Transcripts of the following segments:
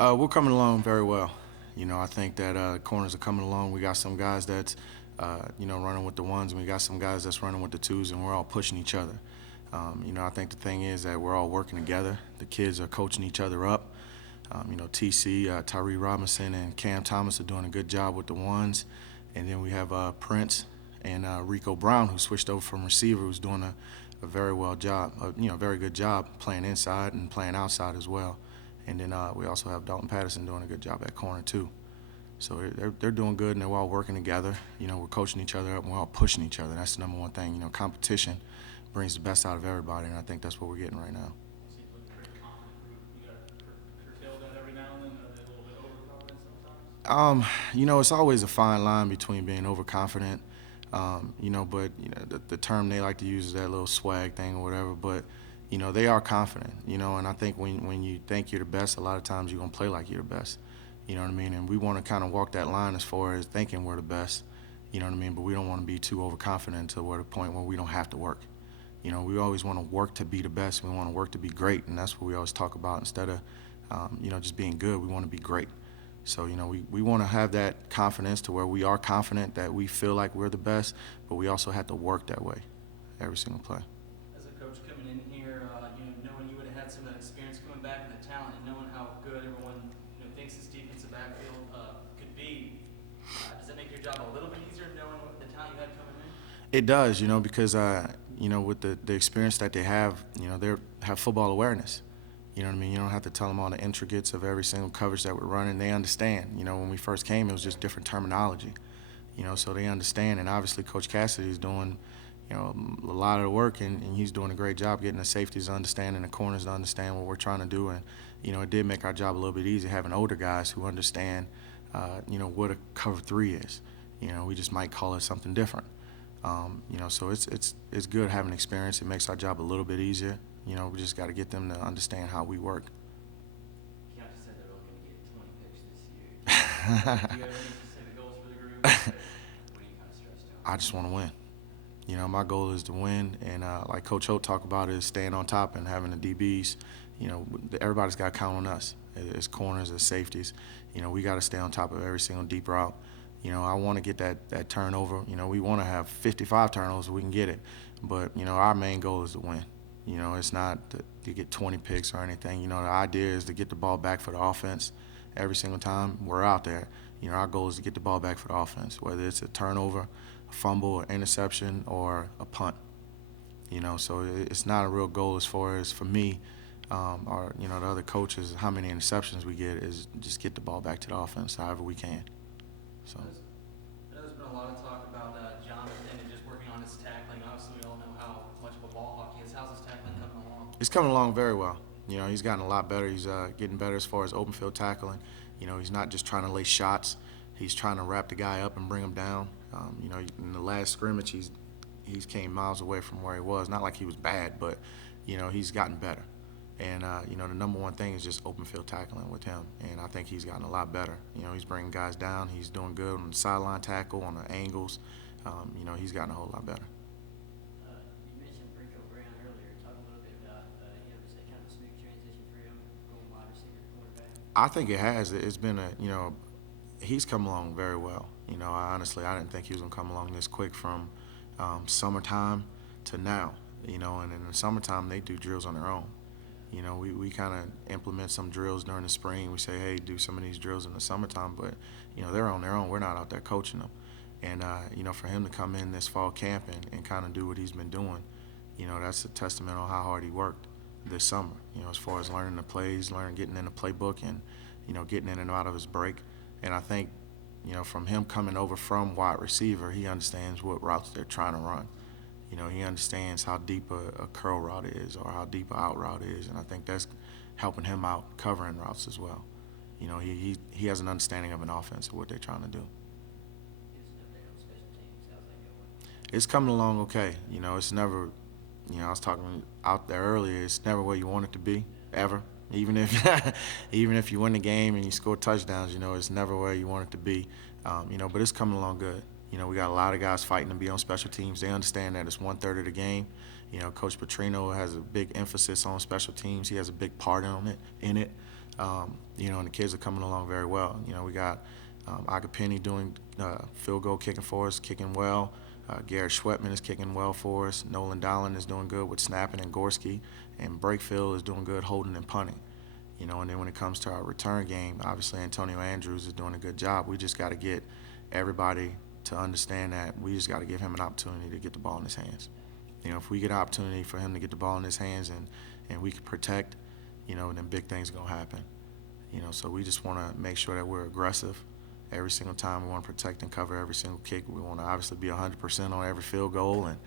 We're coming along very well. I think that corners are coming along. We got some guys that's, running with the ones, and we got some guys that's running with the twos, and we're all pushing each other. I think the thing is that we're all working together. The kids are coaching each other up. TC, Tyree Robinson, and Cam Thomas are doing a good job with the ones. And then we have Prince and Rico Brown, who switched over from receiver, who's doing a very well job, very good job playing inside and playing outside as well. And then we also have Dalton Patterson doing a good job at corner too. So they're doing good, and they're all working together. We're coaching each other up, and we're all pushing each other. That's the number one thing. Competition brings the best out of everybody, and I think that's what we're getting right now. It's always a fine line between being overconfident, but the term they like to use is that little swag thing or whatever. But they are confident, and I think when you think you're the best, a lot of times you're gonna play like you're the best. You know what I mean? And we want to kind of walk that line as far as thinking we're the best. You know what I mean? But we don't want to be too overconfident to the point where we don't have to work. We always want to work to be the best. We want to work to be great, and that's what we always talk about. Instead of, just being good, we want to be great. So, we want to have that confidence to where we are confident that we feel like we're the best, but we also have to work that way every single play. As a coach coming in here, knowing you would have had some of that experience coming back and the talent and knowing how good everyone thinks this defensive backfield could be, does that make your job a little bit easier knowing what the talent you had coming in? It does, because, with the experience that they have, they have football awareness. You know what I mean? You don't have to tell them all the intricacies of every single coverage that we're running. They understand. When we first came, it was just different terminology. So they understand. And obviously, Coach Cassidy is doing, a lot of the work, and he's doing a great job getting the safeties to understand and the corners to understand what we're trying to do. And, it did make our job a little bit easier having older guys who understand, what a cover three is. We just might call it something different. So it's good having experience. It makes our job a little bit easier. We just got to get them to understand how we work. Keontae said they're looking to get 20 picks this year. Do you have any specific goals for the group? What are you kind of stressed out? I just want to win. My goal is to win, and like Coach Holt talked about, is staying on top and having the DBs. Everybody's got to count on us as corners, as safeties. We got to stay on top of every single deep route. I want to get that turnover. We want to have 55 turnovers so we can get it. But, our main goal is to win. It's not to get 20 picks or anything. The idea is to get the ball back for the offense every single time we're out there. Our goal is to get the ball back for the offense, whether it's a turnover, a fumble, or interception, or a punt. So it's not a real goal as far as for me or, the other coaches, how many interceptions we get is just get the ball back to the offense however we can. So. I know there's been a lot of talk about Jonathan and just working on his tackling. Obviously, we all know how much of a ball hawk he is. How's his tackling coming along? It's coming along very well. He's gotten a lot better. He's getting better as far as open field tackling. He's not just trying to lay shots. He's trying to wrap the guy up and bring him down. In the last scrimmage, he's came miles away from where he was. Not like he was bad, but, he's gotten better. And, the number one thing is just open field tackling with him. And I think he's gotten a lot better. He's bringing guys down. He's doing good on the sideline tackle, on the angles. He's gotten a whole lot better. You mentioned Rico Brown earlier. Talk a little bit about him. Is that kind of a smooth transition for him, going wide receiver to quarterback? I think it has. It's been he's come along very well. I didn't think he was going to come along this quick from summertime to now. And in the summertime, they do drills on their own. We kind of implement some drills during the spring. We say, hey, do some of these drills in the summertime, but, they're on their own. We're not out there coaching them. And, for him to come in this fall camp and kind of do what he's been doing, that's a testament on how hard he worked this summer, as far as learning the plays, getting in the playbook and, getting in and out of his break. And I think, from him coming over from wide receiver, he understands what routes they're trying to run. He understands how deep a curl route is or how deep an out route is, and I think that's helping him out covering routes as well. He has an understanding of an offense of what they're trying to do. It's coming along okay. It's never, I was talking out there earlier, it's never where you want it to be, ever. Even if even if you win the game and you score touchdowns, it's never where you want it to be. But it's coming along good. We got a lot of guys fighting to be on special teams. They understand that it's 1/3 of the game. You know, Coach Petrino has a big emphasis on special teams. He has a big part in it. You know, and the kids are coming along very well. You know, we got Agapeni doing field goal kicking for us, kicking well. Garrett Schwetman is kicking well for us. Nolan Dowling is doing good with snapping and Gorski. And Brakefield is doing good holding and punting. You know, and then when it comes to our return game, obviously Antonio Andrews is doing a good job. We just got to get everybody to understand that we just got to give him an opportunity to get the ball in his hands. You know, if we get an opportunity for him to get the ball in his hands and we can protect, you know, then big things are going to happen. You know, so we just want to make sure that we're aggressive every single time. We want to protect and cover every single kick. We want to obviously be 100% on every field goal, and,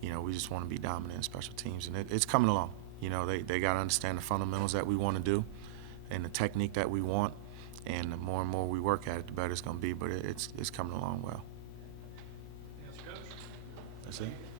you know, we just want to be dominant in special teams. And it's coming along. You know, they got to understand the fundamentals that we want to do and the technique that we want. And the more and more we work at it, the better it's going to be. But it's coming along well. Yes, Coach. That's it.